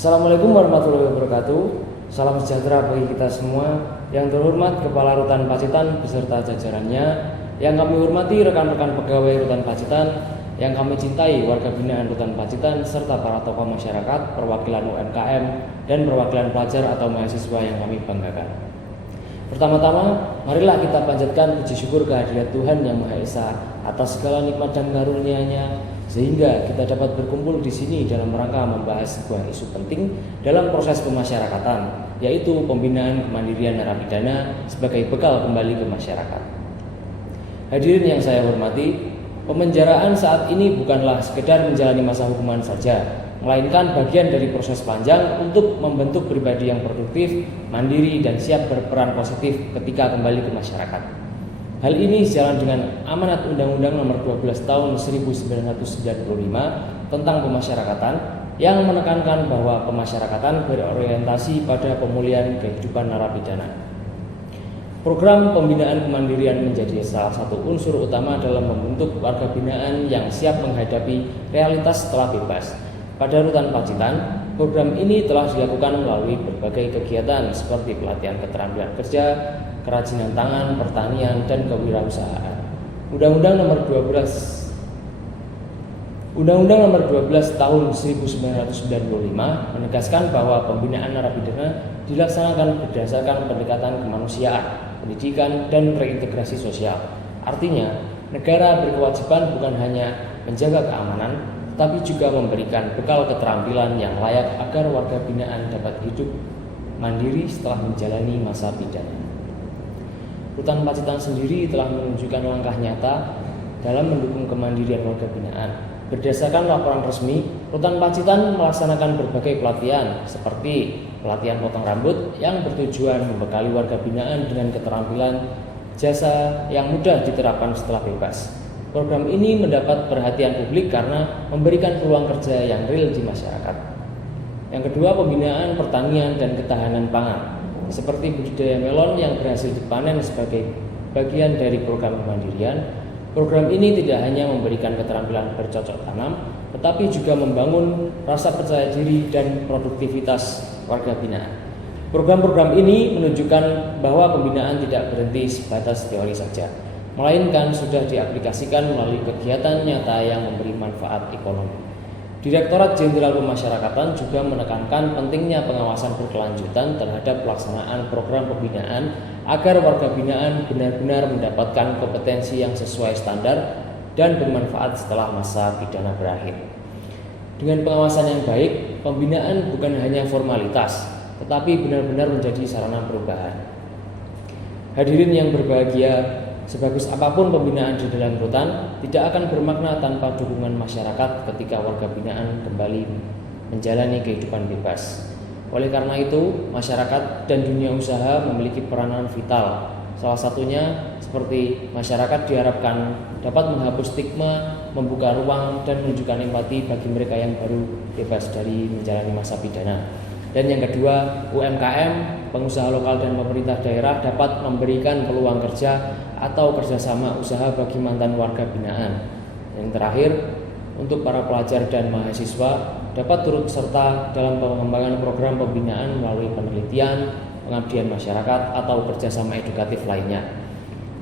Assalamualaikum warahmatullahi wabarakatuh. Salam sejahtera bagi kita semua. Yang terhormat Kepala Rutan Pacitan beserta jajarannya, yang kami hormati rekan-rekan pegawai Rutan Pacitan, yang kami cintai warga binaan Rutan Pacitan, serta para tokoh masyarakat, perwakilan UMKM, dan perwakilan pelajar atau mahasiswa yang kami banggakan. Pertama-tama, marilah kita panjatkan puji syukur kehadirat Tuhan Yang Maha Esa atas segala nikmat dan karunia-Nya, sehingga kita dapat berkumpul di sini dalam rangka membahas sebuah isu penting dalam proses pemasyarakatan, yaitu pembinaan kemandirian narapidana sebagai bekal kembali ke masyarakat. Hadirin yang saya hormati, pemenjaraan saat ini bukanlah sekedar menjalani masa hukuman saja, melainkan bagian dari proses panjang untuk membentuk pribadi yang produktif, mandiri, dan siap berperan positif ketika kembali ke masyarakat. Hal ini sejalan dengan amanat Undang-Undang Nomor 12 Tahun 1995 tentang pemasyarakatan yang menekankan bahwa pemasyarakatan berorientasi pada pemulihan kehidupan narapidana. Program pembinaan kemandirian menjadi salah satu unsur utama dalam membentuk warga binaan yang siap menghadapi realitas setelah bebas. Pada Rutan Pacitan, program ini telah dilakukan melalui berbagai kegiatan seperti pelatihan keterampilan kerja, kerajinan tangan, pertanian, dan kewirausahaan. Undang-Undang Nomor 12 Tahun 1995 menegaskan bahwa pembinaan narapidana dilaksanakan berdasarkan pendekatan kemanusiaan, pendidikan, dan reintegrasi sosial. Artinya, negara berkewajiban bukan hanya menjaga keamanan, tetapi juga memberikan bekal keterampilan yang layak agar warga binaan dapat hidup mandiri setelah menjalani masa pidana. Rutan Pacitan sendiri telah menunjukkan langkah nyata dalam mendukung kemandirian warga binaan. Berdasarkan laporan resmi, Rutan Pacitan melaksanakan berbagai pelatihan seperti pelatihan potong rambut yang bertujuan membekali warga binaan dengan keterampilan jasa yang mudah diterapkan setelah bebas. Program ini mendapat perhatian publik karena memberikan peluang kerja yang real di masyarakat. Yang kedua, pembinaan pertanian dan ketahanan pangan. Seperti budidaya melon yang berhasil dipanen sebagai bagian dari program kemandirian, program ini tidak hanya memberikan keterampilan bercocok tanam, tetapi juga membangun rasa percaya diri dan produktivitas warga binaan. Program-program ini menunjukkan bahwa pembinaan tidak berhenti sebatas teori saja, melainkan sudah diaplikasikan melalui kegiatan nyata yang memberi manfaat ekonomi. Direktorat Jenderal Pemasyarakatan juga menekankan pentingnya pengawasan berkelanjutan terhadap pelaksanaan program pembinaan agar warga binaan benar-benar mendapatkan kompetensi yang sesuai standar dan bermanfaat setelah masa pidana berakhir. Dengan pengawasan yang baik, pembinaan bukan hanya formalitas, tetapi benar-benar menjadi sarana perubahan. Hadirin yang berbahagia, sebagus apapun pembinaan di dalam rutan, tidak akan bermakna tanpa dukungan masyarakat ketika warga binaan kembali menjalani kehidupan bebas. Oleh karena itu, masyarakat dan dunia usaha memiliki peranan vital. Salah satunya seperti masyarakat diharapkan dapat menghapus stigma, membuka ruang, dan menunjukkan empati bagi mereka yang baru bebas dari menjalani masa pidana. Dan yang kedua, UMKM, pengusaha lokal dan pemerintah daerah dapat memberikan peluang kerja atau kerjasama usaha bagi mantan warga binaan. Yang terakhir, untuk para pelajar dan mahasiswa dapat turut serta dalam pengembangan program pembinaan melalui penelitian, pengabdian masyarakat, atau kerjasama edukatif lainnya.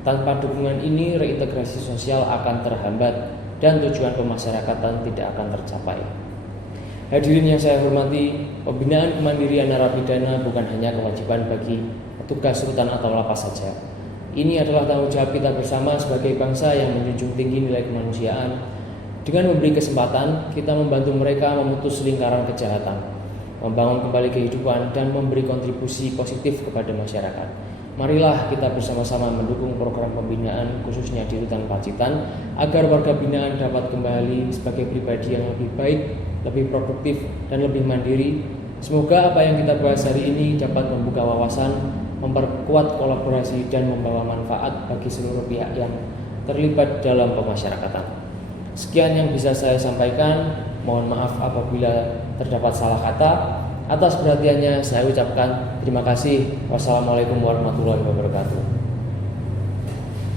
Tanpa dukungan ini, reintegrasi sosial akan terhambat dan tujuan pemasyarakatan tidak akan tercapai. Hadirin yang saya hormati, pembinaan kemandirian narapidana bukan hanya kewajiban bagi petugas rutan atau lapas saja. Ini adalah tanggung jawab kita bersama sebagai bangsa yang menjunjung tinggi nilai kemanusiaan. Dengan memberi kesempatan, kita membantu mereka memutus lingkaran kejahatan, membangun kembali kehidupan, dan memberi kontribusi positif kepada masyarakat. Marilah kita bersama-sama mendukung program pembinaan khususnya di Rutan Pacitan agar warga binaan dapat kembali sebagai pribadi yang lebih baik, lebih produktif, dan lebih mandiri. Semoga apa yang kita bahas hari ini dapat membuka wawasan, memperkuat kolaborasi, dan membawa manfaat bagi seluruh pihak yang terlibat dalam pemasyarakatan. Sekian yang bisa saya sampaikan. Mohon maaf apabila terdapat salah kata. Atas perhatiannya saya ucapkan terima kasih. Wassalamualaikum warahmatullahi wabarakatuh.